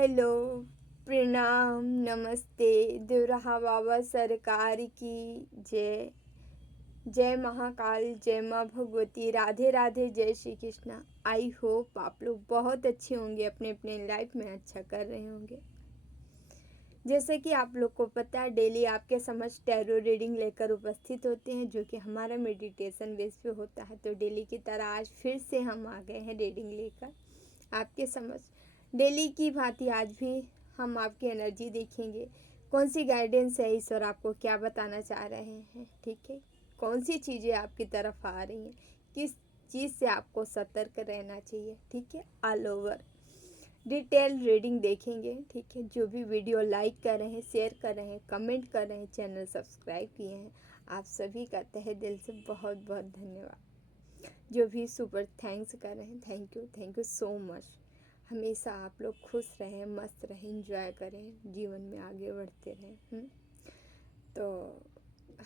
Hello, प्रणाम, नमस्ते, देवरहा बाबा सरकार की जय। जय महाकाल, जय माँ भगवती, राधे राधे, जय श्री कृष्णा। आई होप आप लोग बहुत अच्छे होंगे, अपने अपने लाइफ में अच्छा कर रहे होंगे। जैसे कि आप लोग को पता है, डेली आपके समक्ष टैरो रीडिंग लेकर उपस्थित होते हैं, जो कि हमारा मेडिटेशन बेस पे होता है। तो डेली की तरह आज फिर से हम आ गए हैं रीडिंग लेकर आपके समक्ष। डेली की भांति आज भी हम आपकी एनर्जी देखेंगे, कौन सी गाइडेंस है, ईश्वर आपको क्या बताना चाह रहे हैं। ठीक है, कौन सी चीज़ें आपकी तरफ आ रही हैं, किस चीज़ से आपको सतर्क रहना चाहिए। ठीक है, ऑल ओवर डिटेल रीडिंग देखेंगे। ठीक है, जो भी वीडियो लाइक कर रहे हैं, शेयर कर रहे हैं, कमेंट कर रहे हैं, चैनल सब्सक्राइब किए हैं, आप सभी का तहे दिल से बहुत बहुत धन्यवाद। जो भी सुपर थैंक्स कर रहे हैं, थैंक यू सो मच। हमेशा आप लोग खुश रहें, मस्त रहें, इंजॉय करें, जीवन में आगे बढ़ते रहें। तो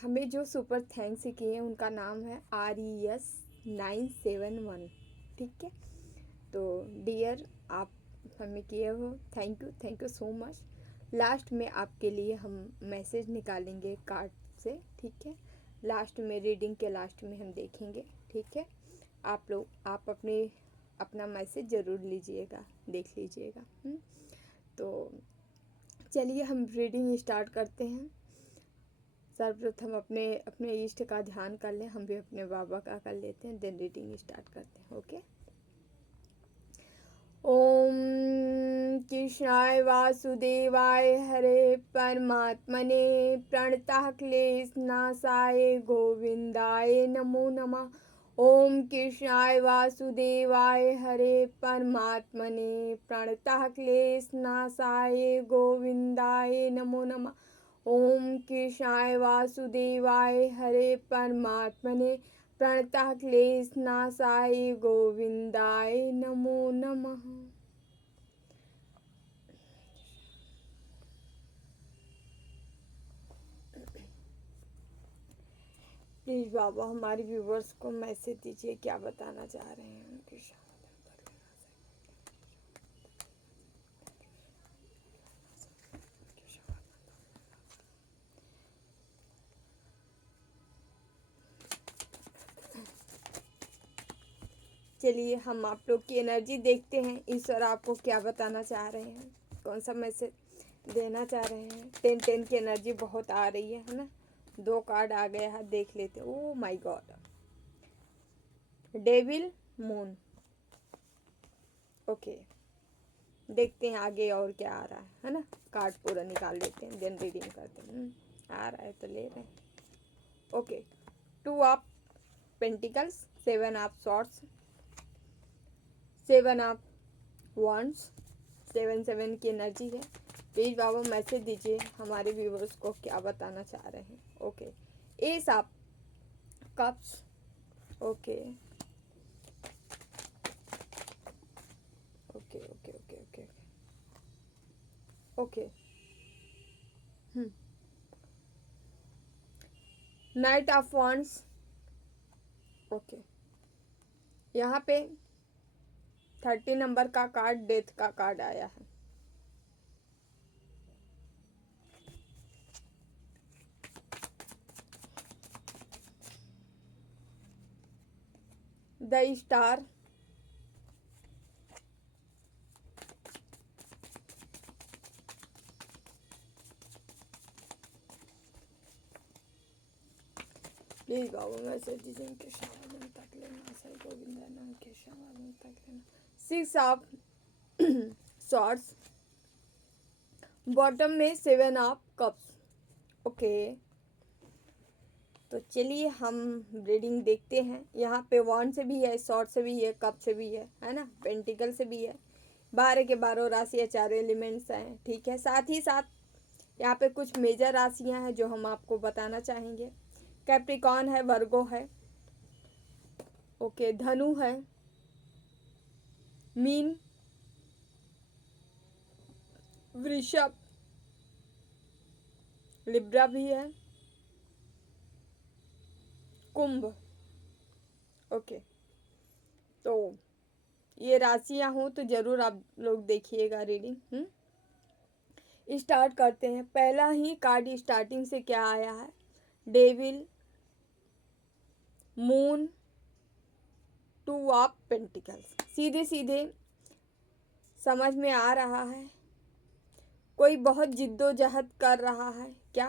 हमें जो सुपर थैंक्स किए हैं उनका नाम है RES971। ठीक है, तो डियर आप हमें किए हो, thank you so much. Last में आपके लिए हम मैसेज निकालेंगे कार्ड से। ठीक है, लास्ट में रीडिंग के लास्ट में हम देखेंगे। ठीक है, आप लोग अपना मैसेज ज़रूर लीजिएगा, देख लीजिएगा। तो चलिए हम रीडिंग स्टार्ट करते हैं। सर्वप्रथम अपने अपने इष्ट का ध्यान कर लें, हम भी अपने बाबा का कर लेते हैं, देन रीडिंग स्टार्ट करते हैं। ओके, ओम कृष्णाय वासुदेवाय हरे परमात्मने प्रणतः क्लेशनाशाय गोविंदाय नमो नमः। ओम कृष्णाय वासुदेवाय हरे परमात्मने प्रणतः क्लेशनाशाय गोविंदाय नमो नमः। ओम कृष्णाय वासुदेवाय हरे परमात्मने प्रणतः क्लेशनाशाय गोविंदाय नमो नमः। प्लीज बाबा हमारे व्यूवर्स को मैसेज दीजिए, क्या बताना चाह रहे हैं उनके साथ। चलिए हम आप लोग की एनर्जी देखते हैं, ईश्वर आपको क्या बताना चाह रहे हैं, कौन सा मैसेज देना चाह रहे हैं। 10 की एनर्जी बहुत आ रही है ना। 2 कार्ड आ गए हैं, देख लेते। Oh my God, devil, moon. Okay, देखते हैं आगे और क्या आ रहा है ना। कार्ड पूरा निकाल लेते हैं, देन रीडिंग करते हैं। आ रहा है तो ले रहे हैं। Okay, 2 of pentacles, 7 of swords, 7 of wands, 7 की एनर्जी है। प्लीज बाबा मैसेज दीजिए हमारे व्यूवर्स को, क्या बताना चाह रहे हैं। Okay, S of cups. Okay okay okay okay okay okay. Night of wands. Okay, यहाँ पे 30 नंबर का कार्ड, डेथ का कार्ड आया है। The star, please Baba message दीजिए इनके समाधान तक लेना, सही गोविंदा नाम के समाधान तक लेना। 6 ऑफ सॉर्ड्स, बॉटम में 7 ऑफ कप्स। ओके, तो चलिए हम रीडिंग देखते हैं। यहाँ पे वॉन्ड से भी है, सॉर्ड से भी है, कप से भी है ना, पेंटिकल से भी है। 12 के 12 राशियाँ, 4 एलिमेंट्स हैं। ठीक है, साथ ही साथ यहाँ पे कुछ मेजर राशियाँ हैं जो हम आपको बताना चाहेंगे। कैप्रिकॉन है, वर्गो है, ओके, धनु है, मीन, वृषभ, लिब्रा भी है, कुंभ। ओके, तो ये राशियाँ हों तो ज़रूर आप लोग देखिएगा रीडिंग। स्टार्ट करते हैं। पहला ही कार्ड स्टार्टिंग से क्या आया है, devil, moon, two of pentacles. सीधे सीधे समझ में आ रहा है कोई बहुत जिद्दोजहद कर रहा है, क्या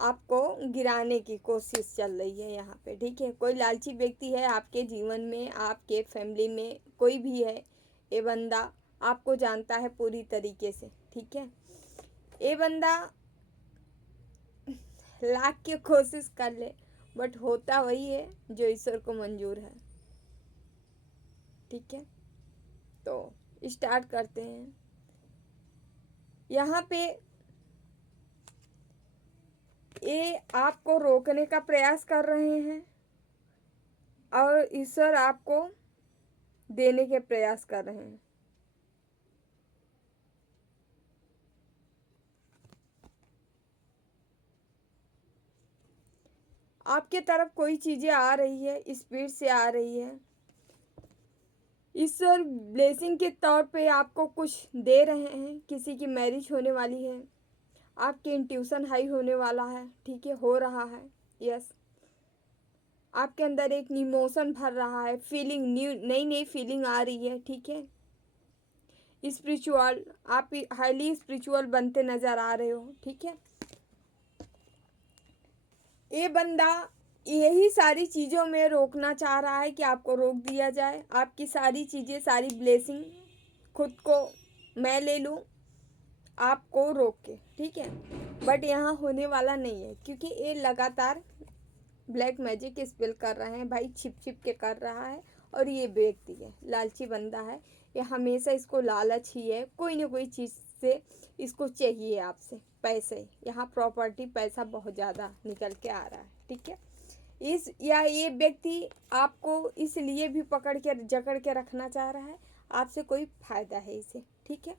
आपको गिराने की कोशिश चल रही है यहाँ पे, ठीक है। कोई लालची व्यक्ति है आपके जीवन में, आपके फैमिली में कोई भी है, ये बंदा आपको जानता है पूरी तरीके से, ठीक है। ये बंदा लाख की कोशिश कर ले बट होता वही है जो ईश्वर को मंजूर है, ठीक है। तो स्टार्ट करते हैं। यहाँ पे ये आपको रोकने का प्रयास कर रहे हैं और ईश्वर आपको देने के प्रयास कर रहे हैं। आपके तरफ कोई चीज़ें आ रही है, स्पीड से आ रही है। ईश्वर ब्लेसिंग के तौर पे आपको कुछ दे रहे हैं। किसी की मैरिज होने वाली है, आपके इंट्यूशन हाई होने वाला है, ठीक है, हो रहा है, यस। आपके अंदर एक इमोशन भर रहा है, फीलिंग नई नई फीलिंग आ रही है, ठीक है। स्पिरिचुअल, आप हाईली स्पिरिचुअल बनते नज़र आ रहे हो, ठीक है। ये बंदा यही सारी चीज़ों में रोकना चाह रहा है कि आपको रोक दिया जाए, आपकी सारी चीज़ें, सारी ब्लेसिंग खुद को मैं ले लूँ, आपको रोक के, ठीक है। बट यहाँ होने वाला नहीं है क्योंकि ये लगातार ब्लैक मैजिक स्पेल कर रहे हैं भाई, छिप छिप के कर रहा है। और ये व्यक्ति है लालची बंदा है, ये हमेशा इसको लालच ही है, कोई ना कोई चीज़ से इसको चाहिए आपसे पैसे। यहाँ प्रॉपर्टी पैसा बहुत ज़्यादा निकल के आ रहा है, ठीक है। ये व्यक्ति आपको इसलिए भी पकड़ के जकड़ के रखना चाह रहा है, आपसे कोई फायदा है इसे, ठीक है।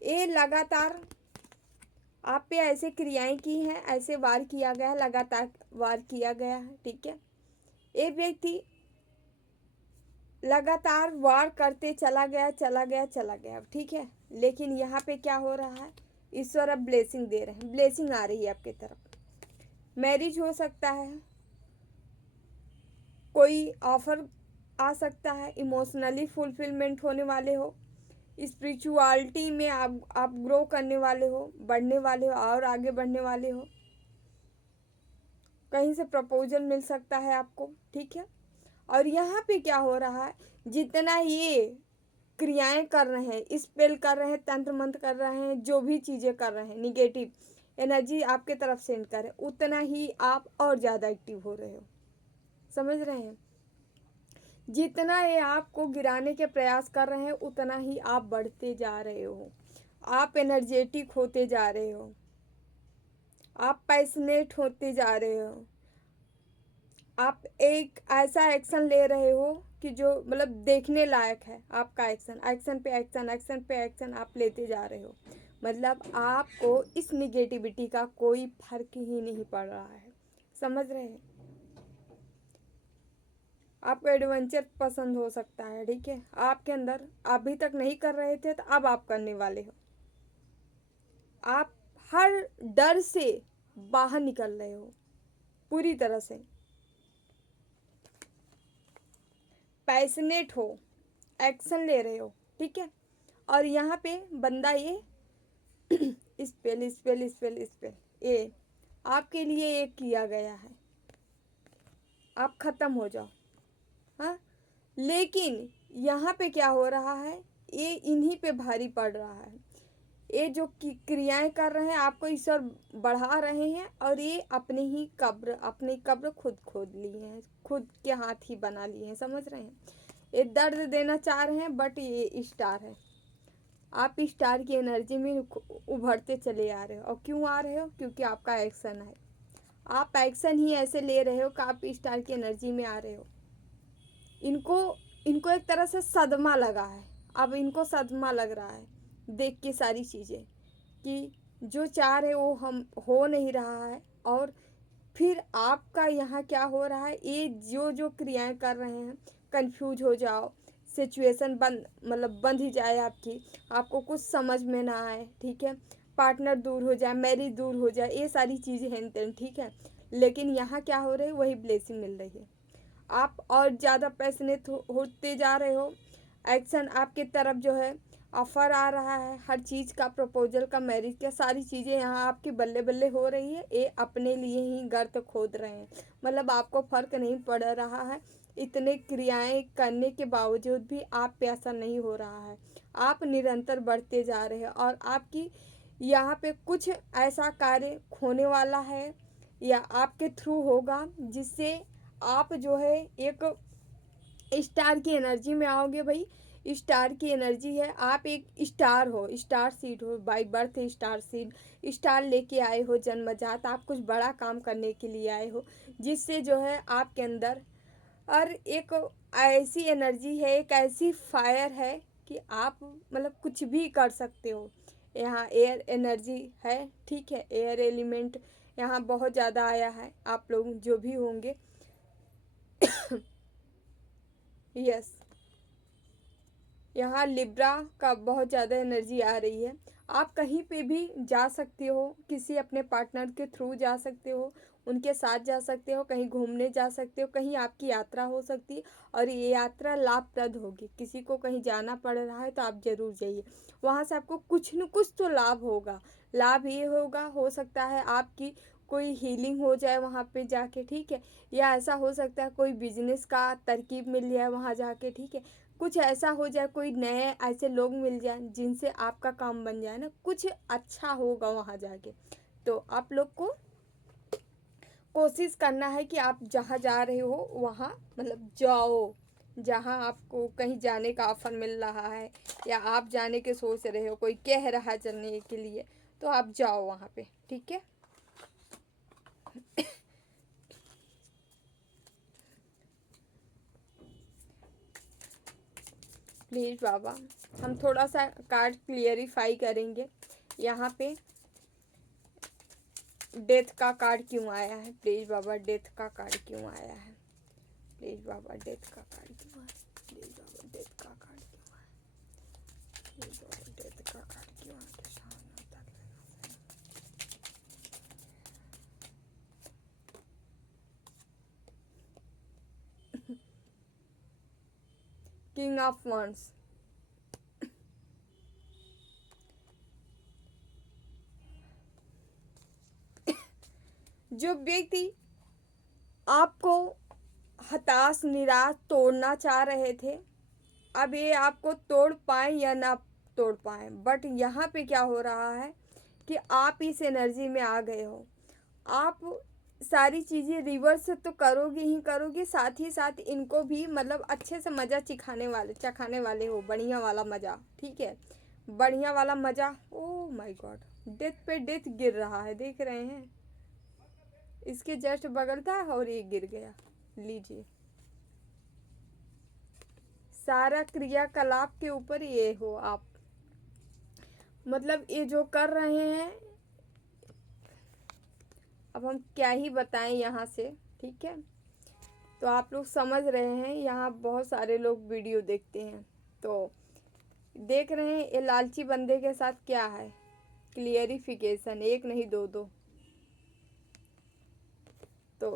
ये लगातार आप पे ऐसे क्रियाएं की हैं, ऐसे वार किया गया है, लगातार वार किया गया है, ठीक है। ये व्यक्ति लगातार वार करते चला गया, ठीक है। लेकिन यहाँ पे क्या हो रहा है, ईश्वर अब ब्लेसिंग दे रहे हैं, ब्लेसिंग आ रही है आपके तरफ। मैरिज हो सकता है, कोई ऑफर आ सकता है, इमोशनली फुलफिलमेंट होने वाले हो, स्पिरिचुअलिटी में आप ग्रो करने वाले हो, बढ़ने वाले हो और आगे बढ़ने वाले हो। कहीं से प्रपोजल मिल सकता है आपको, ठीक है। और यहाँ पे क्या हो रहा है, जितना ये क्रियाएं कर रहे हैं, स्पेल कर रहे हैं, तंत्र मंत्र कर रहे हैं, जो भी चीज़ें कर रहे हैं, निगेटिव एनर्जी आपके तरफ सेंड कर रहे हैं, उतना ही आप और ज़्यादा एक्टिव हो रहे हो, समझ रहे हैं। जितना ये आपको गिराने के प्रयास कर रहे हैं उतना ही आप बढ़ते जा रहे हो, आप एनर्जेटिक होते जा रहे हो, आप पैशनेट होते जा रहे हो, आप एक ऐसा एक्शन ले रहे हो कि जो मतलब देखने लायक है। आपका एक्शन, एक्शन पे एक्शन, एक्शन पे एक्शन आप लेते जा रहे हो। मतलब आपको इस निगेटिविटी का कोई फर्क ही नहीं पड़ रहा है, समझ रहे हैं। आपको एडवेंचर पसंद हो सकता है, ठीक है। आपके अंदर अभी तक नहीं कर रहे थे तो अब आप करने वाले हो। आप हर डर से बाहर निकल रहे हो पूरी तरह से, पैशनेट हो, एक्शन ले रहे हो, ठीक है। और यहाँ पे बंदा ये स्पेल स्पेल स्पेल स्पेल ये आपके लिए एक किया गया है, आप ख़त्म हो जाओ, हाँ। लेकिन यहाँ पे क्या हो रहा है, ये इन्हीं पे भारी पड़ रहा है। ये जो क्रियाएं कर रहे हैं आपको ईश्वर बढ़ा रहे हैं और ये अपनी कब्र खुद खोद लिए हैं, खुद के हाथ ही बना लिए हैं, समझ रहे हैं। ये दर्द देना चाह रहे हैं बट ये स्टार है, आप स्टार की एनर्जी में उभरते चले आ रहे हो। और क्यों आ रहे हो, क्योंकि आपका एक्शन है, आप एक्शन ही ऐसे ले रहे हो कि आप स्टार की एनर्जी में आ रहे हो। इनको एक तरह से सदमा लगा है, अब इनको सदमा लग रहा है देख के सारी चीज़ें कि जो चाह रहे वो हम हो नहीं रहा है। और फिर आपका यहाँ क्या हो रहा है, ये जो जो क्रियाएं कर रहे हैं, कंफ्यूज हो जाओ, सिचुएशन बंद ही जाए आपकी, आपको कुछ समझ में ना आए, ठीक है, पार्टनर दूर हो जाए, मैरिज दूर हो जाए, ये सारी चीज़ें हैं तेन, ठीक है। लेकिन यहाँ क्या हो रहा है, वही ब्लेसिंग मिल रही है। आप और ज़्यादा पैशनेट होते जा रहे हो, एक्शन आपकी तरफ जो है, ऑफर आ रहा है, हर चीज़ का, प्रपोजल का, मैरिज का, सारी चीज़ें यहाँ आपकी बल्ले बल्ले हो रही है। ये अपने लिए ही गर्त खोद रहे हैं, मतलब आपको फ़र्क नहीं पड़ रहा है, इतने क्रियाएं करने के बावजूद भी आप पे असर नहीं हो रहा है, आप निरंतर बढ़ते जा रहे हैं। और आपकी यहाँ पे कुछ ऐसा कार्य होने वाला है या आपके थ्रू होगा जिससे आप जो है एक स्टार की एनर्जी में आओगे। भाई स्टार की एनर्जी है, आप एक स्टार हो, स्टार सीड हो, by birth star seed, star लेके आए हो जन्मजात, आप कुछ बड़ा काम करने के लिए आए हो, जिससे जो है आपके अंदर और एक ऐसी एनर्जी है, एक ऐसी फायर है कि आप मतलब कुछ भी कर सकते हो। यहाँ एयर एनर्जी है, ठीक है, एयर एलिमेंट यहाँ बहुत ज़्यादा आया है, आप लोग जो भी होंगे यस, यहाँ लिब्रा का बहुत ज़्यादा एनर्जी आ रही है। आप कहीं पे भी जा सकते हो, किसी अपने पार्टनर के थ्रू जा सकते हो, उनके साथ जा सकते हो, कहीं घूमने जा सकते हो, कहीं आपकी यात्रा हो सकती है और ये यात्रा लाभप्रद होगी। किसी को कहीं जाना पड़ रहा है तो आप ज़रूर जाइए, वहाँ से आपको कुछ न कुछ तो लाभ होगा। लाभ ये होगा, हो सकता है आपकी कोई हीलिंग हो जाए वहाँ पे जाके, ठीक है, या ऐसा हो सकता है कोई बिजनेस का तरकीब मिल जाए वहाँ जाके, ठीक है, कुछ ऐसा हो जाए, कोई नए ऐसे लोग मिल जाए जिनसे आपका काम बन जाए ना, कुछ अच्छा होगा वहाँ जाके। तो आप लोग को कोशिश करना है कि आप जहाँ जा रहे हो वहाँ मतलब जाओ, जहाँ आपको कहीं जाने का ऑफर मिल रहा है या आप जाने के सोच रहे हो, कोई कह रहा है चलने के लिए, तो आप जाओ वहाँ पे, ठीक है। प्लीज़ बाबा, हम थोड़ा सा कार्ड क्लियरिफाई करेंगे। यहाँ पे डेथ का कार्ड क्यों आया है, प्लीज़ बाबा, डेथ का कार्ड क्यों आया है, प्लीज़ बाबा, डेथ का कार्ड क्यों आया, प्लीज़ बाबा, डेथ का कार्ड क्यों आया, प्लीज़ बाबा, डेथ का कार्ड क्यों आया। किंग ऑफ वंस, जो व्यक्ति आपको हताश निराश तोड़ना चाह रहे थे, अब ये आपको तोड़ पाए या ना तोड़ पाए, बट यहाँ पे क्या हो रहा है कि आप इस एनर्जी में आ गए हो। आप सारी चीज़ें रिवर्स तो करोगे ही करोगे, साथ ही साथ इनको भी मतलब अच्छे से मज़ा चखाने वाले हो, बढ़िया वाला मज़ा, ठीक है, बढ़िया वाला मज़ा। ओह माय गॉड, डेथ पे डेथ गिर रहा है, देख रहे हैं, इसके जस्ट बगल था और ये गिर गया। लीजिए, सारा क्रियाकलाप के ऊपर ये हो आप, मतलब ये जो कर रहे हैं, अब हम क्या ही बताएं यहाँ से, ठीक है। तो आप लोग समझ रहे हैं, यहाँ बहुत सारे लोग वीडियो देखते हैं तो देख रहे हैं ये लालची बंदे के साथ क्या है। क्लियरिफिकेशन, एक नहीं दो दो। तो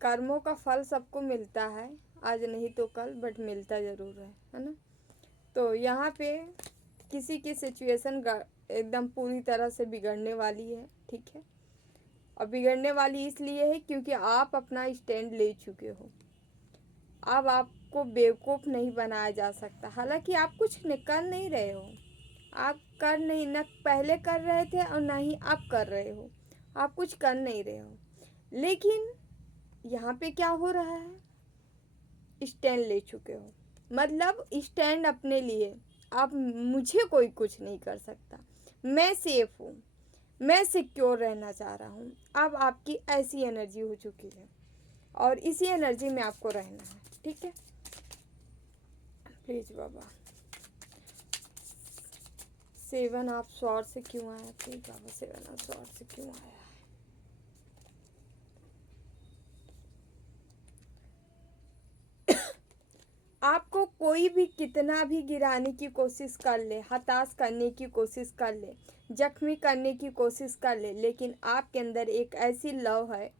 कर्मों का फल सबको मिलता है, आज नहीं तो कल, बट मिलता ज़रूर है ना। तो यहाँ पे किसी की सिचुएशन एकदम पूरी तरह से बिगड़ने वाली है, ठीक है, और बिगड़ने वाली इसलिए है क्योंकि आप अपना स्टैंड ले चुके हो। अब आपको बेवकूफ़ नहीं बनाया जा सकता, हालांकि आप कुछ कर नहीं रहे हो, आप कर नहीं, न पहले कर रहे थे और ना ही आप कर रहे हो, आप कुछ कर नहीं रहे हो। लेकिन यहाँ पे क्या हो रहा है, स्टैंड ले चुके हो, मतलब स्टैंड अपने लिए, अब मुझे कोई कुछ नहीं कर सकता, मैं सेफ हूँ, मैं सिक्योर रहना चाह रहा हूँ। अब आपकी ऐसी एनर्जी हो चुकी है और इसी एनर्जी में आपको रहना है, ठीक है। Please Baba, seven of sword से क्यों आया, please Baba, seven of sword से क्यों आया है। आपको कोई भी कितना भी गिराने की कोशिश कर ले, हताश करने की कोशिश कर ले, जख्मी करने की कोशिश कर ले, लेकिन आपके अंदर एक ऐसी लव है,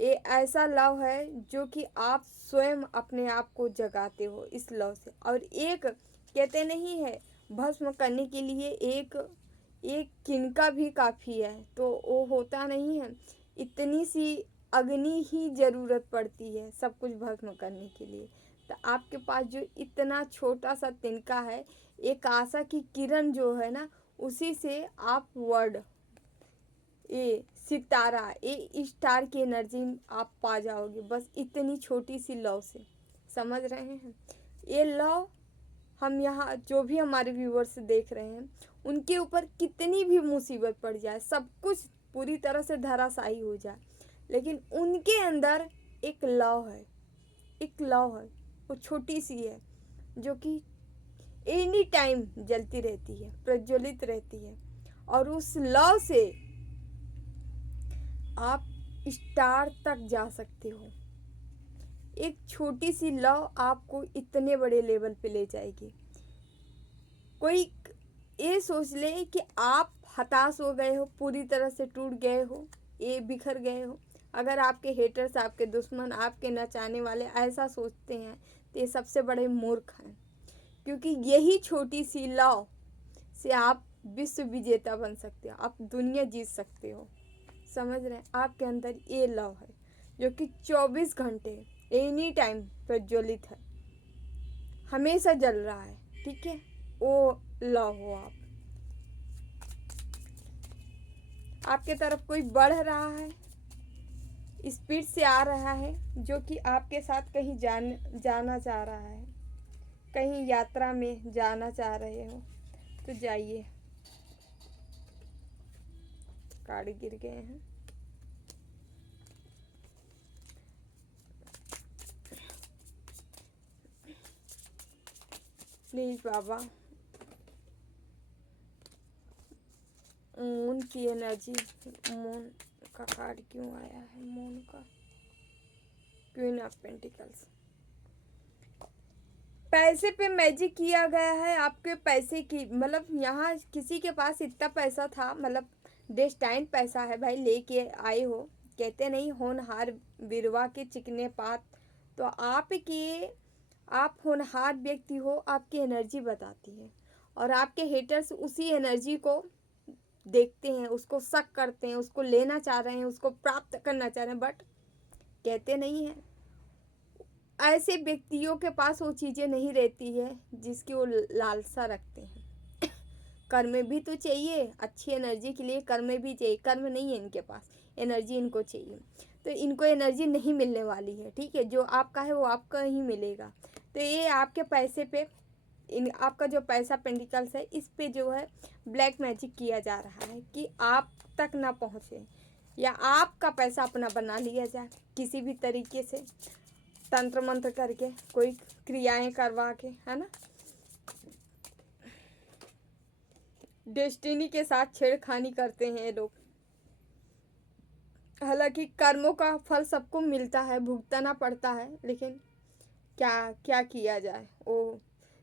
ये ऐसा लव है जो कि आप स्वयं अपने आप को जगाते हो इस लव से। और एक कहते नहीं है भस्म करने के लिए एक एक किनका भी काफ़ी है, तो वो होता नहीं है, इतनी सी अग्नि ही ज़रूरत पड़ती है सब कुछ भस्म करने के लिए। तो आपके पास जो इतना छोटा सा तिनका है, एक आशा की किरण जो है ना, उसी से आप वर्ड ये सितारा, ये स्टार की एनर्जी आप पा जाओगे, बस इतनी छोटी सी लव से। समझ रहे हैं? ये लव हम यहाँ जो भी हमारे व्यूअर्स देख रहे हैं, उनके ऊपर कितनी भी मुसीबत पड़ जाए, सब कुछ पूरी तरह से धराशायी हो जाए, लेकिन उनके अंदर एक लव है, एक लव है, वो छोटी सी है जो कि एनी टाइम जलती रहती है, प्रज्वलित रहती है। और उस लव से आप स्टार तक जा सकते हो। एक छोटी सी लव आपको इतने बड़े लेवल पे ले जाएगी। कोई ये सोच ले कि आप हताश हो गए हो, पूरी तरह से टूट गए हो, ये बिखर गए हो। अगर आपके हेटर्स, आपके दुश्मन, आपके नचाने वाले ऐसा सोचते हैं तो ये सबसे बड़े मूर्ख हैं, क्योंकि यही छोटी सी लव से आप विश्व विजेता बन सकते हो, आप दुनिया जीत सकते हो। समझ रहे हैं? आपके अंदर ये लव है जो कि 24 घंटे एनी टाइम प्रज्वलित है, हमेशा जल रहा है। ठीक है? वो लव हो आप। आपके तरफ कोई बढ़ रहा है, स्पीड से आ रहा है, जो कि आपके साथ कहीं जाना चाह रहा है, कहीं यात्रा में जाना चाह रहे हो, तो जाइए। कार्ड गिर गए हैं। प्लीज बाबा, मून की एनर्जी, मून का कार्ड क्यों आया है? मून का क्वीन ऑफ पेंटिकल्स। पैसे पे मैजिक किया गया है आपके पैसे की, मतलब यहाँ किसी के पास इतना पैसा था, मतलब डेस्टाइन पैसा है भाई, लेके आए हो। कहते नहीं होनहार बिरवा के चिकने पात, तो आप होनहार व्यक्ति हो, आपकी एनर्जी बताती है। और आपके हेटर्स उसी एनर्जी को देखते हैं, उसको शक करते हैं, उसको लेना चाह रहे हैं, उसको प्राप्त करना चाह रहे हैं, बट कहते नहीं हैं ऐसे व्यक्तियों के पास वो चीज़ें नहीं रहती है जिसकी वो लालसा रखते हैं। कर्म भी तो चाहिए, अच्छी एनर्जी के लिए कर्म भी चाहिए। कर्म नहीं है इनके पास, एनर्जी इनको चाहिए, तो इनको एनर्जी नहीं मिलने वाली है। ठीक है? जो आपका है वो आपका ही मिलेगा। तो ये आपके पैसे पे, आपका जो पैसा पेंटिकल्स है, इस पे जो है ब्लैक मैजिक किया जा रहा है कि आप तक ना पहुँचे, या आपका पैसा अपना बना लिया जाए किसी भी तरीके से, तंत्र मंत्र करके, कोई क्रियाएं करवा के, है ना। डेस्टिनी के साथ छेड़खानी करते हैं ये लोग। हालांकि कर्मों का फल सबको मिलता है, भुगतना पड़ता है, लेकिन क्या क्या किया जाए। वो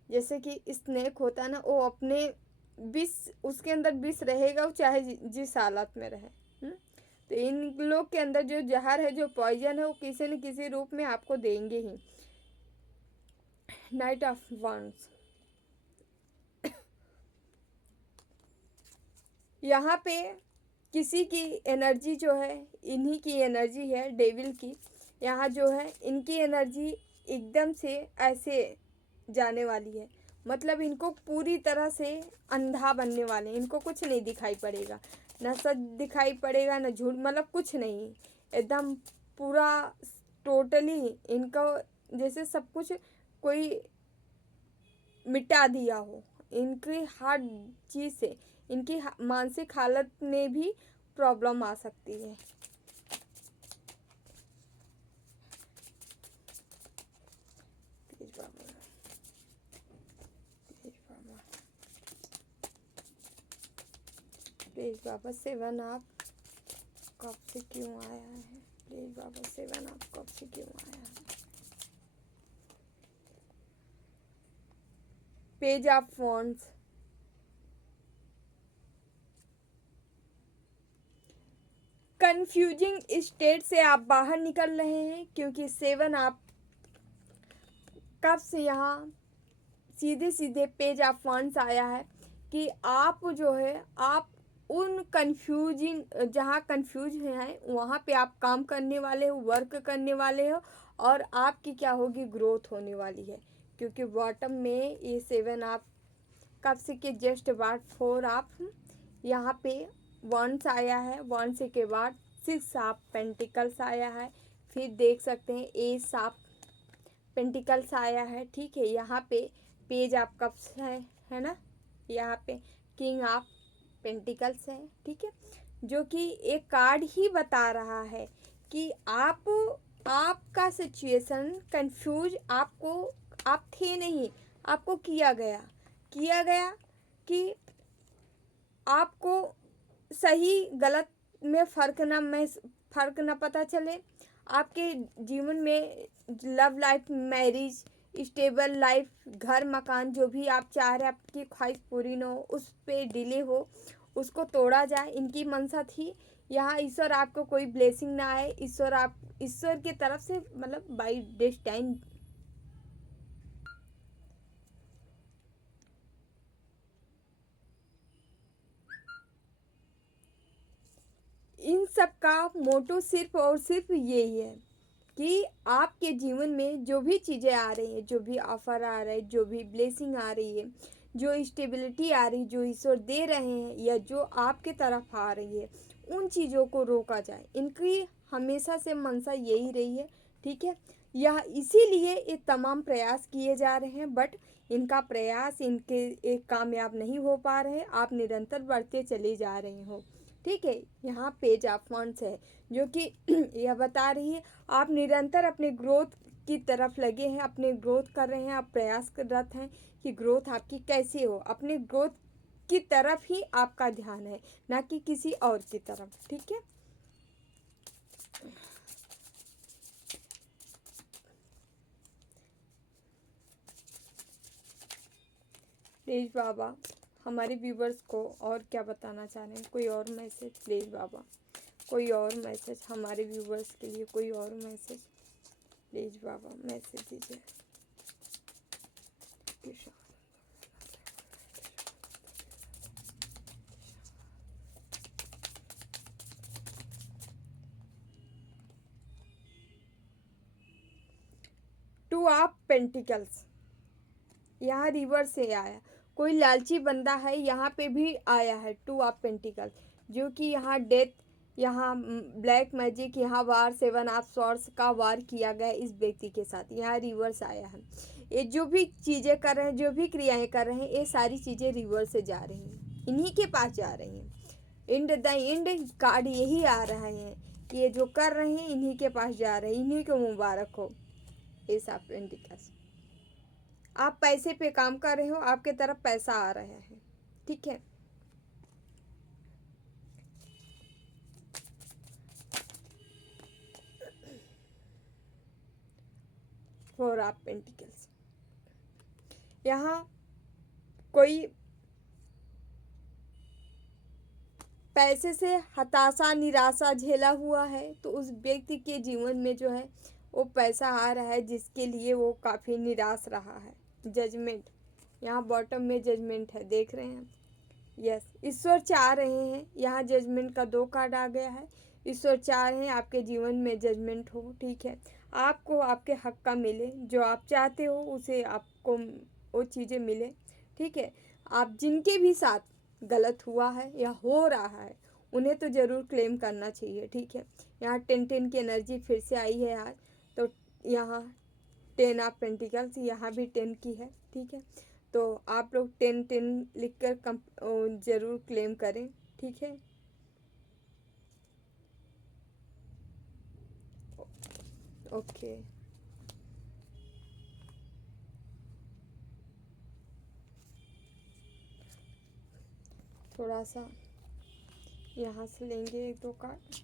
जैसे कि स्नेक होता है ना, वो अपने विष, उसके अंदर विष रहेगा, वो चाहे जिस हालत में रहे। तो इन लोग के अंदर जो जहर है, जो पॉइजन है, वो किसी न किसी रूप में आपको देंगे ही। नाइट ऑफ वंस, यहाँ पे किसी की एनर्जी जो है, इन्हीं की एनर्जी है, डेविल की। यहाँ जो है इनकी एनर्जी एकदम से ऐसे जाने वाली है, मतलब इनको पूरी तरह से अंधा बनने वाले हैं। इनको कुछ नहीं दिखाई पड़ेगा, ना सच दिखाई पड़ेगा, ना झूठ, मतलब कुछ नहीं, एकदम पूरा टोटली इनको जैसे सब कुछ कोई मिटा दिया हो। इनकी हर चीज़ से, इनकी मानसिक हालत में भी प्रॉब्लम आ सकती है। प्लीज बाबा, प्लीज बाबा, प्लीज बाबा, 7 आप कब से क्यों आया है? प्लीज बाबा, 7 आप कब से क्यों आया है? Page of wands, confusing state से आप बाहर निकल रहे हैं, क्योंकि 7 आप कब से यहाँ सीधे सीधे पेज ऑफ वॉन्ड्स आया है कि आप जो है आप उन कंफ्यूजिंग, जहाँ कंफ्यूज हैं वहाँ पे आप काम करने वाले हो, वर्क करने वाले हो, और आपकी क्या होगी, ग्रोथ होने वाली है। क्योंकि बॉटम में ये 7 आप कब से के जस्ट बाद 4 आप यहाँ पे वॉन्ड्स आया है, वॉन्ड्स के बाद 6 आप पेंटिकल्स आया है, फिर देख सकते हैं एस आप पेंटिकल्स आया है। ठीक है, यहाँ पे पेज आप कप्स है ना, यहाँ पे किंग ऑफ पेंटिकल्स है। ठीक है, जो कि एक कार्ड ही बता रहा है कि आपका सिचुएशन कंफ्यूज, आप थे नहीं, आपको किया गया कि आपको सही गलत में फ़र्क ना पता चले। आपके जीवन में love life, marriage, stable life, घर मकान जो भी आप चाह रहे, आपकी ख्वाहिश पूरी न हो, उस पे डिले हो, उसको तोड़ा जाए, इनकी मंशा थी। यहाँ ईश्वर आपको कोई ब्लेसिंग ना आए, ईश्वर की तरफ से, मतलब बाई डेस्टाइन इन सब का मोटो सिर्फ और सिर्फ यही है कि आपके जीवन में जो भी चीज़ें आ रही हैं, जो भी ऑफ़र आ रहा है, जो भी ब्लेसिंग आ रही है, जो स्टेबिलिटी आ रही, जो ईश्वर दे रहे हैं या जो आपके तरफ आ रही है, उन चीज़ों को रोका जाए। इनकी हमेशा से मंशा यही रही है। ठीक है, यह इसीलिए ये तमाम प्रयास किए जा रहे हैं, बट इनका प्रयास इनके एक कामयाब नहीं हो पा रहे। आप निरंतर बढ़ते चले जा रहे हो। ठीक है, यहाँ पेज ऑफ वॉन्ड्स है जो कि यह बता रही है आप निरंतर अपने ग्रोथ की तरफ लगे हैं, अपने ग्रोथ कर रहे हैं, आप प्रयासरत हैं कि ग्रोथ आपकी कैसे हो। अपने ग्रोथ की तरफ ही आपका ध्यान है, ना कि किसी और की तरफ। ठीक है, प्लीज़ बाबा हमारे व्यूवर्स को और क्या बताना चाह रहे हैं, कोई और मैसेज प्लीज़ बाबा, कोई और मैसेज हमारे व्यूवर्स के लिए, कोई और मैसेज प्लीज़ बाबा, मैसेज दीजिए। टू ऑफ पेंटिकल्स यहाँ रिवर्स से आया, कोई लालची बंदा है, यहाँ पे भी आया है 2 ऑफ पेंटिकल्स, जो कि यहाँ डेथ, यहाँ ब्लैक मैजिक, यहाँ वार, 7 ऑफ सॉर्ड्स का वार किया गया इस व्यक्ति के साथ। यहाँ रिवर्स आया है। ये जो भी चीज़ें कर रहे हैं, जो भी क्रियाएं कर रहे हैं, ये सारी चीज़ें रिवर्स से जा रही हैं, इन्हीं के पास जा रही हैं। इंड द इंड कार्ड यही आ रहा है कि ये जो कर रहे हैं इन्हीं के पास जा रहे हैं, इन्हीं को मुबारक हो। एस ऑफ पेंटिकल्स, आप पैसे पे काम कर रहे हो, आपके तरफ पैसा आ रहा है। ठीक है, फोर ऑफ पेंटिकल्स, यहाँ कोई पैसे से हताशा, निराशा झेला हुआ है, तो उस व्यक्ति के जीवन में जो है वो पैसा आ रहा है, जिसके लिए वो काफ़ी निराश रहा है। जजमेंट, यहाँ बॉटम में जजमेंट है, देख रहे हैं। यस, ईश्वर चाह रहे हैं, यहाँ जजमेंट का 2 कार्ड आ गया है। ईश्वर चाह रहे हैं आपके जीवन में जजमेंट हो। ठीक है, आपको आपके हक का मिले, जो आप चाहते हो उसे आपको वो चीज़ें मिले। ठीक है, आप जिनके भी साथ गलत हुआ है या हो रहा है, उन्हें तो ज़रूर क्लेम करना चाहिए। ठीक है, यहाँ 10 की एनर्जी फिर से आई है आज, तो यहाँ 10 ऑफ पेंटिकल्स, यहाँ भी 10 की है। ठीक है, तो आप लोग 10 लिख कर ज़रूर क्लेम करें। ठीक है, ओके, थोड़ा सा यहाँ से लेंगे 1-2 कार्ड।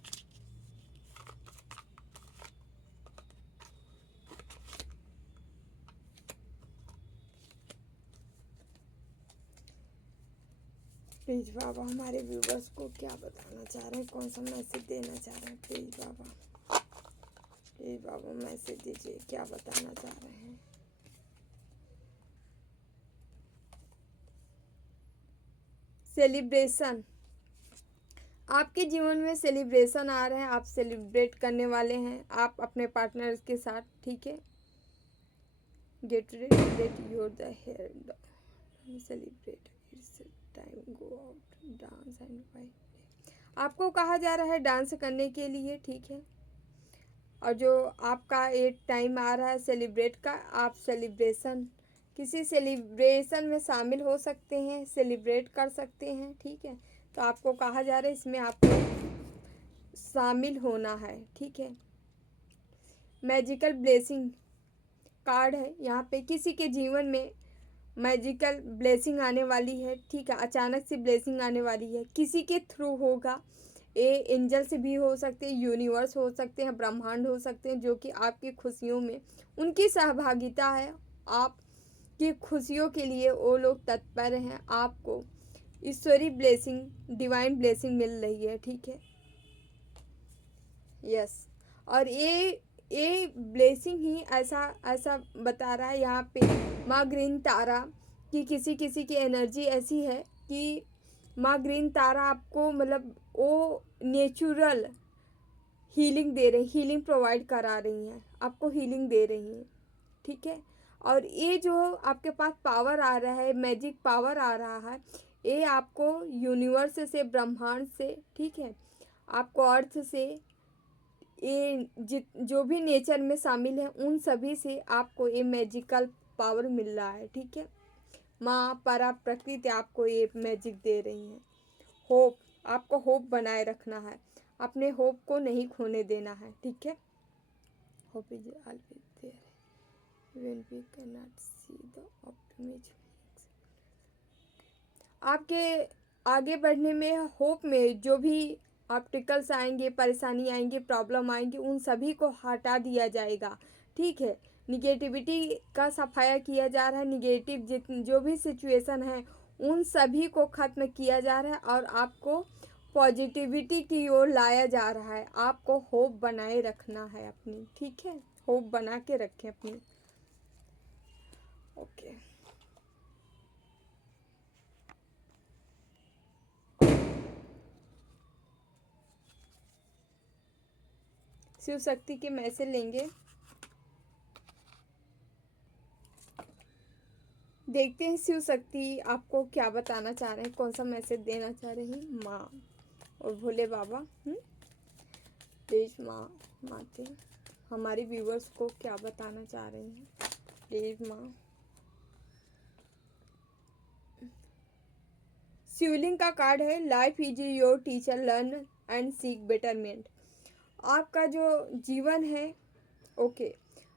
प्लीज़ बाबा हमारे व्यूवर्स को क्या बताना चाह रहे हैं, कौन सा मैसेज देना चाह रहे हैं। प्लीज़ बाबा मैसेज दीजिए, क्या बताना चाह रहे हैं। सेलिब्रेशन, आपके जीवन में सेलिब्रेशन आ रहे हैं, आप सेलिब्रेट करने वाले हैं आप अपने पार्टनर के साथ, ठीक है। Get ready your the hair celebrate it's time go out dance and white. आपको कहा जा रहा है डांस करने के लिए, ठीक है। और जो आपका एक टाइम आ रहा है सेलिब्रेट का, आप सेलिब्रेशन किसी सेलिब्रेशन में शामिल हो सकते हैं, सेलिब्रेट कर सकते हैं, ठीक है। तो आपको कहा जा रहा है इसमें आपको शामिल होना है, ठीक है। मैजिकल ब्लेसिंग कार्ड है यहाँ पे, किसी के जीवन में मैजिकल ब्लेसिंग आने वाली है, ठीक है। अचानक से ब्लेसिंग आने वाली है, किसी के थ्रू होगा। ये एंजल से भी हो सकते हैं, यूनिवर्स हो सकते हैं, ब्रह्मांड हो सकते हैं, जो कि आपकी खुशियों में उनकी सहभागिता है। आपकी खुशियों के लिए वो लोग तत्पर हैं। आपको ईश्वरीय ब्लेसिंग, डिवाइन ब्लेसिंग मिल रही है, ठीक है। यस, और ये ब्लेसिंग ही ऐसा बता रहा है यहाँ पे माँ ग्रीन तारा कि किसी की एनर्जी ऐसी है कि माँ ग्रीन तारा आपको मतलब वो नेचुरल हीलिंग दे रही, हीलिंग प्रोवाइड करा रही हैं, आपको हीलिंग दे रही हैं, ठीक है। और ये जो आपके पास पावर आ रहा है, मैजिक पावर आ रहा है, ये आपको यूनिवर्स से, ब्रह्मांड से, ठीक है, आपको अर्थ से, ये जो भी नेचर में शामिल है उन सभी से आपको ये मैजिकल पावर मिल रहा है, ठीक है। माँ परा प्रकृति आपको ये मैजिक दे रही है। होप, आपको होप बनाए रखना है, अपने होप को नहीं खोने देना है, ठीक है। Hope is always there when we can not see the optimism. आपके आगे बढ़ने में, होप में जो भी ऑब्स्टिकल्स आएंगे, परेशानी आएंगी, प्रॉब्लम आएंगी, उन सभी को हटा दिया जाएगा, ठीक है। निगेटिविटी का सफाया किया जा रहा है, निगेटिव जो भी सिचुएशन है उन सभी को ख़त्म किया जा रहा है और आपको पॉजिटिविटी की ओर लाया जा रहा है। आपको होप बनाए रखना है अपनी, ठीक है। होप बना के रखें अपनी। ओके, शिव शक्ति के मैसेज लेंगे, देखते हैं शिव शक्ति आपको क्या बताना चाह रहे हैं, कौन सा मैसेज देना चाह रहे हैं माँ और भोले बाबा। प्लीज़ माँ, माते हमारे व्यूवर्स को क्या बताना चाह रहे हैं, प्लीज़ माँ। शिवलिंग का कार्ड है, life is your teacher, learn and seek betterment. आपका जो जीवन है, ओके,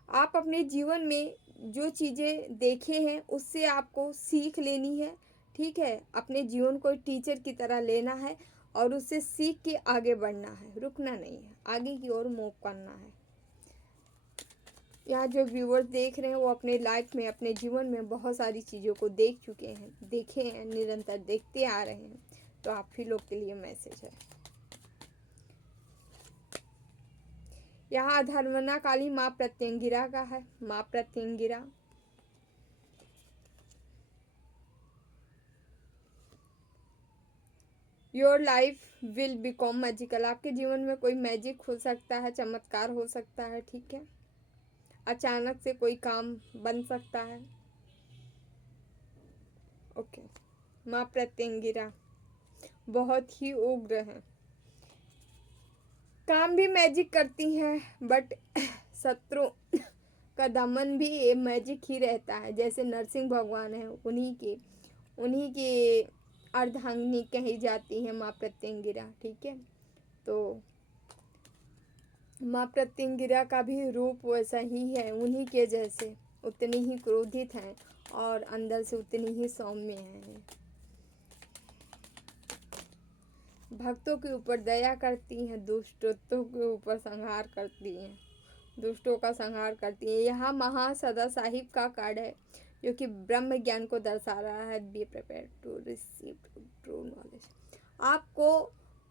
आप अपने जीवन में जो चीज़ें देखे हैं उससे आपको सीख लेनी है, ठीक है। अपने जीवन को टीचर की तरह लेना है और उससे सीख के आगे बढ़ना है, रुकना नहीं है, आगे की ओर मूव करना है। यहाँ जो व्यूअर्स देख रहे हैं वो अपने लाइफ में, अपने जीवन में बहुत सारी चीज़ों को देख चुके हैं, देखे हैं, निरंतर देखते आ रहे हैं, तो आप ही लोग के लिए मैसेज है। यहाँ अधर्वना काली माँ प्रत्यंगिरा का है, माँ Pratyangira. Your life will become magical, आपके जीवन में कोई मैजिक हो सकता है, चमत्कार हो सकता है, ठीक है। अचानक से कोई काम बन सकता है, ओके। माँ प्रत्यंगिरा बहुत ही उग्र है, काम भी मैजिक करती हैं, बट शत्रु का दमन भी ये मैजिक ही रहता है। जैसे नरसिंह भगवान है, उन्हीं की अर्धांगिनी कही जाती है माँ प्रत्यंगिरा, ठीक है। तो माँ प्रत्यंगिरा का भी रूप वैसा ही है, उन्हीं के जैसे, उतनी ही क्रोधित हैं और अंदर से उतनी ही सौम्य हैं। भक्तों के ऊपर दया करती हैं, दुष्टों के ऊपर संहार करती हैं, दुष्टों का संहार करती है। यहाँ महासदा साहिब का कार्ड है जो कि ब्रह्म ज्ञान को दर्शा रहा है। Be prepared to receive true knowledge. आपको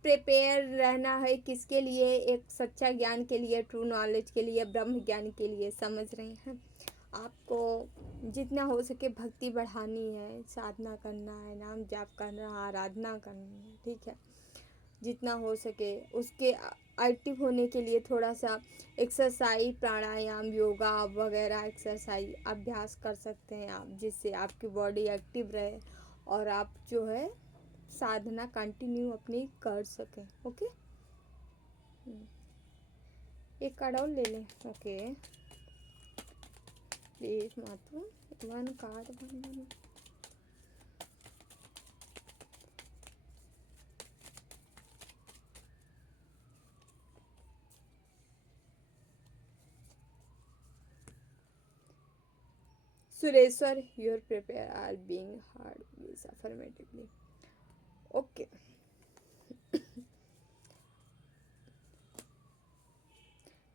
प्रिपेयर रहना है किसके लिए? एक सच्चा ज्ञान के लिए, ट्रू नॉलेज के लिए, ब्रह्म ज्ञान के लिए। समझ रहे हैं? आपको जितना हो सके भक्ति बढ़ानी है, साधना करना है, नाम जाप करना, आराधना करनी है, ठीक है? जितना हो सके उसके एक्टिव होने के लिए थोड़ा सा एक्सरसाइज, प्राणायाम, योगा वगैरह एक्सरसाइज अभ्यास कर सकते हैं आप, जिससे आपकी बॉडी एक्टिव रहे और आप जो है साधना कंटिन्यू अपनी कर सकें। ओके, एक कार्ड और ले लें। ओके प्लीज मातू, one card one. Sureshwar, your prepare are being heard with affirmatively. Okay.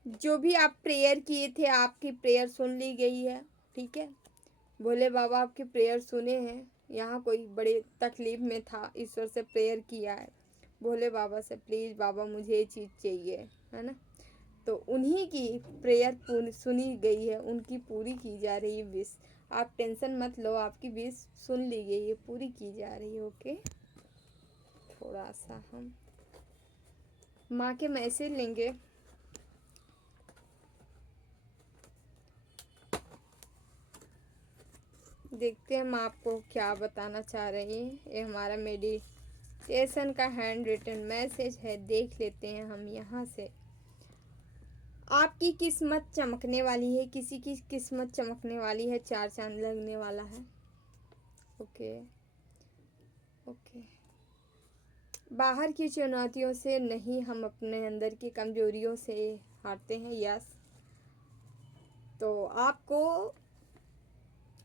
जो भी आप प्रेयर किए थे, आपकी प्रेयर सुन ली गई है, ठीक है? भोले बाबा आपकी प्रेयर सुने हैं। यहाँ कोई बड़े तकलीफ में था, ईश्वर से प्रेयर किया है भोले बाबा से, प्लीज़ बाबा मुझे ये चीज़ चाहिए, है ना? तो उन्हीं की प्रेयर सुनी गई है, उनकी पूरी की जा रही है विश। आप टेंशन मत लो, आपकी विश सुन ली गई है, पूरी की जा रही है। ओके, थोड़ा सा हम माँ के मैसेज लेंगे। देखते हैं माँ आपको क्या बताना चाह रही है। ये हमारा मेडिटेशन का हैंड रिटन मैसेज है, देख लेते हैं हम यहाँ से। आपकी किस्मत चमकने वाली है, किसी की किस्मत चमकने वाली है, 4 चांद लगने वाला है। ओके ओके, बाहर की चुनौतियों से नहीं, हम अपने अंदर की कमजोरियों से हारते हैं। यस, तो आपको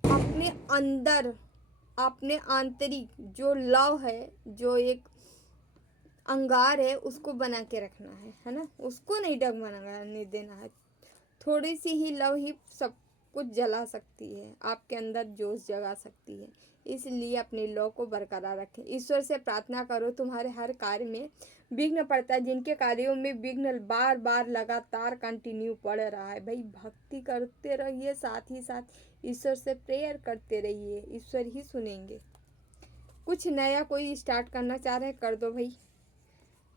अपने अंदर, अपने आंतरिक जो लव है, जो एक अंगार है, उसको बना के रखना है ना? उसको नहीं डगमगाने देना है। थोड़ी सी ही लव ही सब कुछ जला सकती है, आपके अंदर जोश जगा सकती है। इसलिए अपने लव को बरकरार रखें। ईश्वर से प्रार्थना करो, तुम्हारे हर कार्य में विघ्न पड़ता है, जिनके कार्यों में विघ्न बार बार लगातार कंटिन्यू पड़ रहा है, भाई भक्ति करते रहिए, साथ ही साथ ईश्वर से प्रेयर करते रहिए, ईश्वर ही सुनेंगे। कुछ नया कोई स्टार्ट करना चाह रहे हैं, कर दो भाई,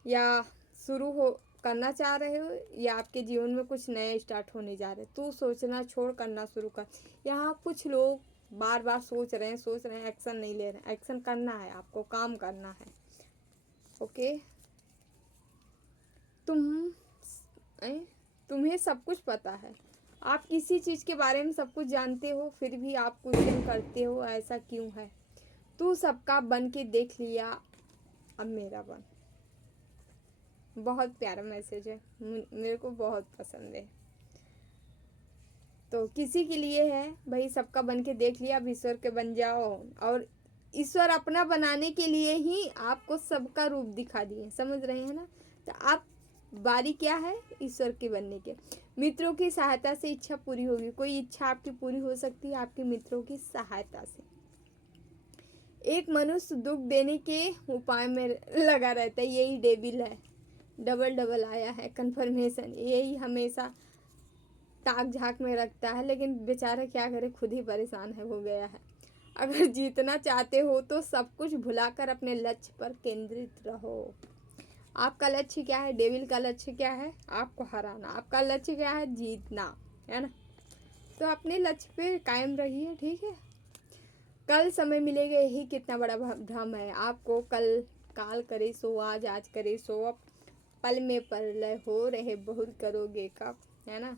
या शुरू हो करना चाह रहे हो, या आपके जीवन में कुछ नया स्टार्ट होने जा रहा है, तो सोचना छोड़ करना शुरू कर। यहाँ कुछ लोग बार बार सोच रहे हैं, एक्शन नहीं ले रहे हैं। एक्शन करना है, आपको काम करना है। ओके, तुम्हें सब कुछ पता है, आप किसी चीज़ के बारे में सब कुछ जानते हो, फिर भी आप क्वेश्चन करते हो, ऐसा क्यों है? तू सबका बन के देख लिया, अब मेरा बन। बहुत प्यारा मैसेज है, मेरे को बहुत पसंद है। तो किसी के लिए है भाई, सबका बन के देख लिया, अब ईश्वर के बन जाओ। और ईश्वर अपना बनाने के लिए ही आपको सबका रूप दिखा दिए, समझ रहे हैं ना? तो आप बारी क्या है ईश्वर के बनने के। मित्रों की सहायता से इच्छा पूरी होगी। कोई इच्छा आपकी पूरी हो सकती है आपके मित्रों की सहायता से। एक मनुष्य दुख देने के उपाय में लगा रहता है, यही डेविल है। डबल डबल आया है कन्फर्मेशन, यही हमेशा ताक झाक में रखता है, लेकिन बेचारा क्या करे, खुद ही परेशान है, हो गया है। अगर जीतना चाहते हो तो सब कुछ भुलाकर अपने लक्ष्य पर केंद्रित रहो। आपका लक्ष्य क्या है? डेविल का लक्ष्य क्या है? आपको हराना। आपका लक्ष्य क्या है? जीतना, है ना? तो अपने लक्ष्य पे कायम रहिए, ठीक है? कल समय मिलेगा, यही कितना बड़ा भ्रम है आपको। कल काल करे सो आज, आज करे सो अब, पल में परलय हो रहे बहुत करोगे कब, है ना?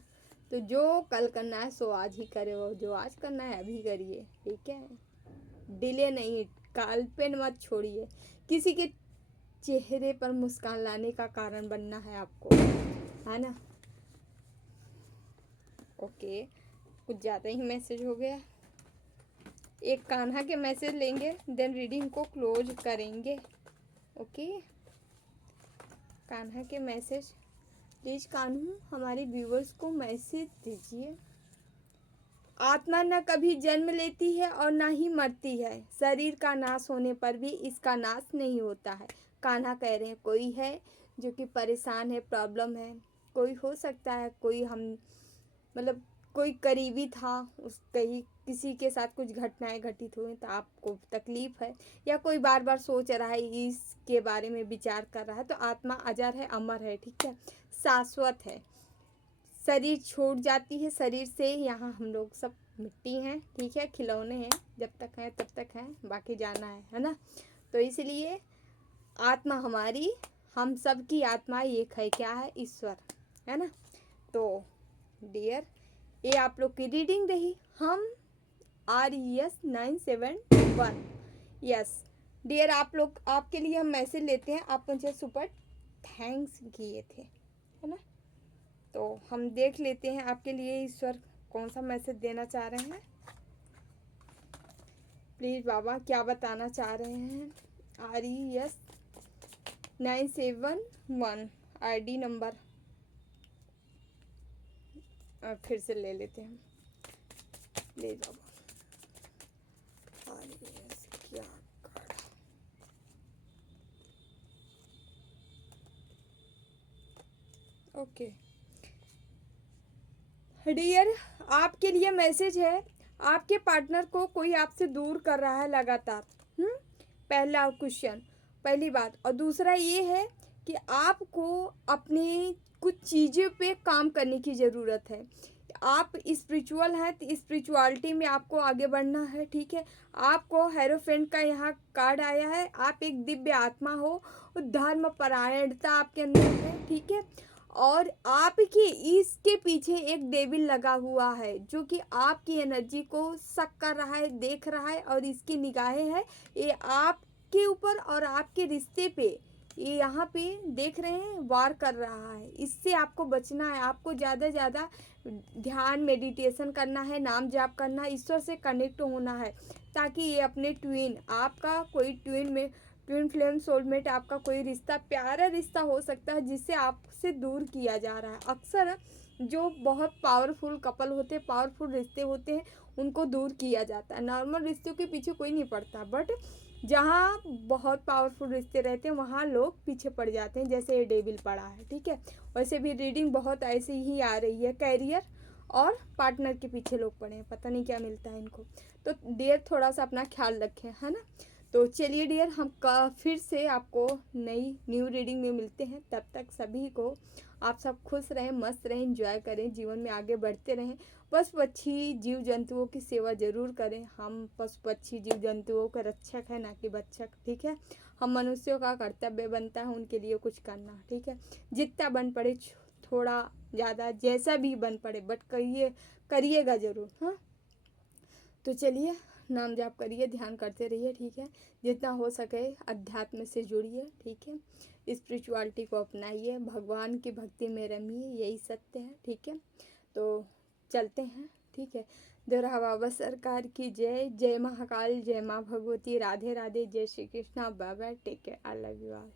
तो जो कल करना है सो आज ही करे, वो जो आज करना है अभी करिए, ठीक है? डिले नहीं, काल पे मत छोड़िए। किसी के चेहरे पर मुस्कान लाने का कारण बनना है आपको, है ना? ओके, कुछ ज़्यादा ही मैसेज हो गया। एक कान्हा के मैसेज लेंगे, देन रीडिंग को क्लोज करेंगे। ओके, कान्हा के मैसेज। प्लीज कान्हू हमारे व्यूवर्स को मैसेज दीजिए। आत्मा न कभी जन्म लेती है और न ही मरती है। शरीर का नाश होने पर भी इसका नाश नहीं होता है। कान्हा कह रहे हैं, कोई है जो कि परेशान है, प्रॉब्लम है, कोई हो सकता है, कोई हम मतलब कोई करीबी था, उस कहीं किसी के साथ कुछ घटनाएं घटित हुई तो आपको तकलीफ है, या कोई बार बार सोच रहा है, इसके बारे में विचार कर रहा है, तो आत्मा अजर है, अमर है, ठीक है, शाश्वत है। शरीर छूट जाती है, शरीर से यहाँ हम लोग सब मिट्टी हैं, ठीक है, खिलौने हैं, जब तक हैं तब तक हैं, बाकी जाना है ना। तो इसलिए आत्मा हमारी, हम सब की आत्मा एक है, क्या है, ईश्वर, है ना। तो डियर, ये आप लोग की रीडिंग रही। हम RES 971, यस डियर, आप लोग, आपके लिए हम मैसेज लेते हैं, आप मुझे सुपर थैंक्स किए थे, है ना। तो हम देख लेते हैं आपके लिए ईश्वर कौन सा मैसेज देना चाह रहे हैं। प्लीज़ बाबा क्या बताना चाह रहे हैं। RES 971 ID नंबर फिर से ले लेते हैं। प्लीज़ बाबा, RES क्या कार्ड, ओके डियर, आपके लिए मैसेज है, आपके पार्टनर को कोई आपसे दूर कर रहा है लगातार। पहला क्वेश्चन, पहली बात। और दूसरा ये है कि आपको अपनी कुछ चीज़ों पे काम करने की ज़रूरत है। आप स्पिरिचुअल हैं तो स्पिरिचुअलिटी में आपको आगे बढ़ना है, ठीक है। आपको हेरोफेंट का यहाँ कार्ड आया है, आप एक दिव्य आत्मा हो, धर्म परायणता आपके अंदर है, ठीक है। और आपके इसके पीछे एक डेविल लगा हुआ है जो कि आपकी एनर्जी को सक कर रहा है, देख रहा है, और इसकी निगाहें हैं ये आपके ऊपर और आपके रिश्ते पे, ये यहाँ पे देख रहे हैं, वार कर रहा है। इससे आपको बचना है, आपको ज़्यादा ज़्यादा ध्यान मेडिटेशन करना है, नाम जाप करना है, ईश्वर से कनेक्ट होना है, ताकि ये अपने ट्विन, आपका कोई ट्विन में ट्विन फ्लेम सोलमेट, आपका कोई रिश्ता, प्यारा रिश्ता हो सकता है जिससे आपसे दूर किया जा रहा है। अक्सर जो बहुत पावरफुल कपल होते हैं, पावरफुल रिश्ते होते हैं, उनको दूर किया जाता है। नॉर्मल रिश्तों के पीछे कोई नहीं पड़ता, बट जहाँ बहुत पावरफुल रिश्ते रहते हैं वहाँ लोग पीछे पड़ जाते हैं, जैसे ये डेविल पड़ा है, ठीक है। वैसे भी रीडिंग बहुत ऐसे ही आ रही है, कैरियर और पार्टनर के पीछे लोग पड़े हैं, पता नहीं क्या मिलता है इनको। तो डियर थोड़ा सा अपना ख्याल रखें, है ना। तो चलिए डियर, हम फिर से आपको न्यू रीडिंग में मिलते हैं। तब तक सभी को, आप सब खुश रहें, मस्त रहें, एंजॉय करें, जीवन में आगे बढ़ते रहें। पशु पक्षी जीव जंतुओं की सेवा जरूर करें। हम पशु पक्षी जीव जंतुओं का रक्षक है, ना कि भक्षक, ठीक है। हम मनुष्यों का कर्तव्य बनता है उनके लिए कुछ करना, ठीक है। जितना बन पड़े, थोड़ा ज़्यादा, जैसा भी बन पड़े, बट करिएगा ज़रूर, हाँ। तो चलिए, नाम जाप करिए, ध्यान करते रहिए, ठीक है। जितना हो सके अध्यात्म से जुड़िए, ठीक है। स्पिरिचुअलिटी को अपनाइए, भगवान की भक्ति में रमिए, यही सत्य है, ठीक है। तो चलते हैं, ठीक है। दोराहा बाबा सरकार की जय। जय महाकाल, जय माँ भगवती, राधे राधे, जय Shri Krishna, bye bye, take care, I love you all.